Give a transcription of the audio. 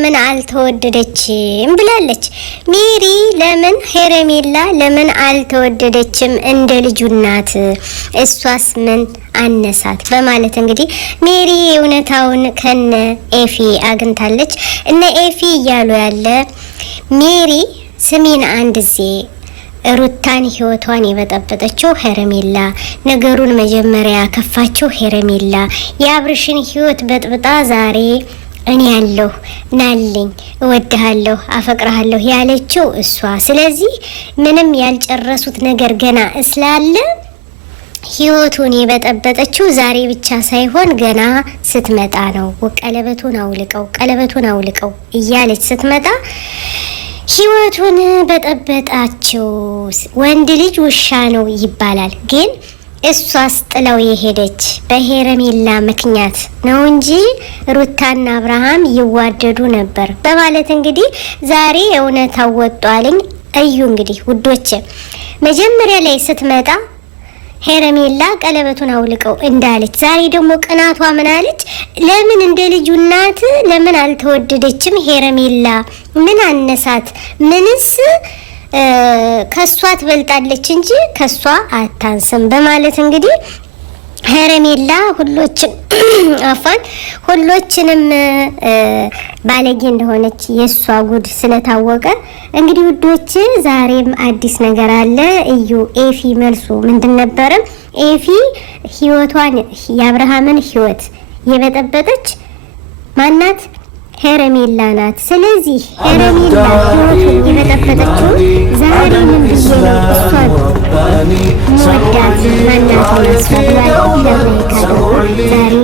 ምን አልተወደደችም ብላለች ሜሪ። ለምን ሄረሜላ ለምን አልተወደደችም እንደ ልጁ እናት? እሷስ ምን አነሳት? በማለት እንግዲህ ሜሪ እውነታውን ከነ ኤፊ አግኝታለች። እነ ኤፊ እያሉ ያለ ሜሪ ስሚን አንድ ዜ ሩታን ህይወቷን የበጠበጠችው ሄረሜላ፣ ነገሩን መጀመሪያ ያከፋችው ሄረሜላ፣ የአብርሽን ህይወት በጥብጣ ዛሬ እኔ ያለሁ ናልኝ እወድሃለሁ አፈቅርሃለሁ ያለችው እሷ። ስለዚህ ምንም ያልጨረሱት ነገር ገና እስላለ ህይወቱን የበጠበጠችው ዛሬ ብቻ ሳይሆን ገና ስትመጣ ነው። ቀለበቱን አውልቀው እያለች ስትመጣ ህይወቱን በጠበጣቸው። ወንድ ልጅ ውሻ ነው ይባላል፣ ግን እሷስ ጥለው የሄደች በሄረሜላ ምክንያት ነው እንጂ ሩታና አብርሃም ይዋደዱ ነበር በማለት እንግዲህ ዛሬ እውነታው ወጧልኝ። እዩ እንግዲህ ውዶች መጀመሪያ ላይ ስትመጣ ሄረሜላ ቀለበቱን አውልቀው እንዳለች፣ ዛሬ ደግሞ ቅናቷ ምን አለች? ለምን እንደ ልጁ እናት ለምን አልተወደደችም ሄረሜላ? ምን አነሳት? ምንስ ከሷ ትበልጣለች እንጂ ከሷ አታንስም በማለት እንግዲህ ሄረሜላ ሁሎችንም ባለጌ እንደሆነች የሷ ጉድ ስለታወቀ እንግዲህ ውዶች ዛሬም አዲስ ነገር አለ። እዩ ኤፊ መልሱ ምንድን ነበረ? ኤፊ ህይወቷን የአብርሃምን ህይወት የበጠበጠች ማናት? ሄረሜላ ናት። ስለዚህ ሄረሜላ ህይወቱን የበጠበጠችው ዛሬ ምን ብዬ ነው እሷን መወዳት ማናት? ዛሬ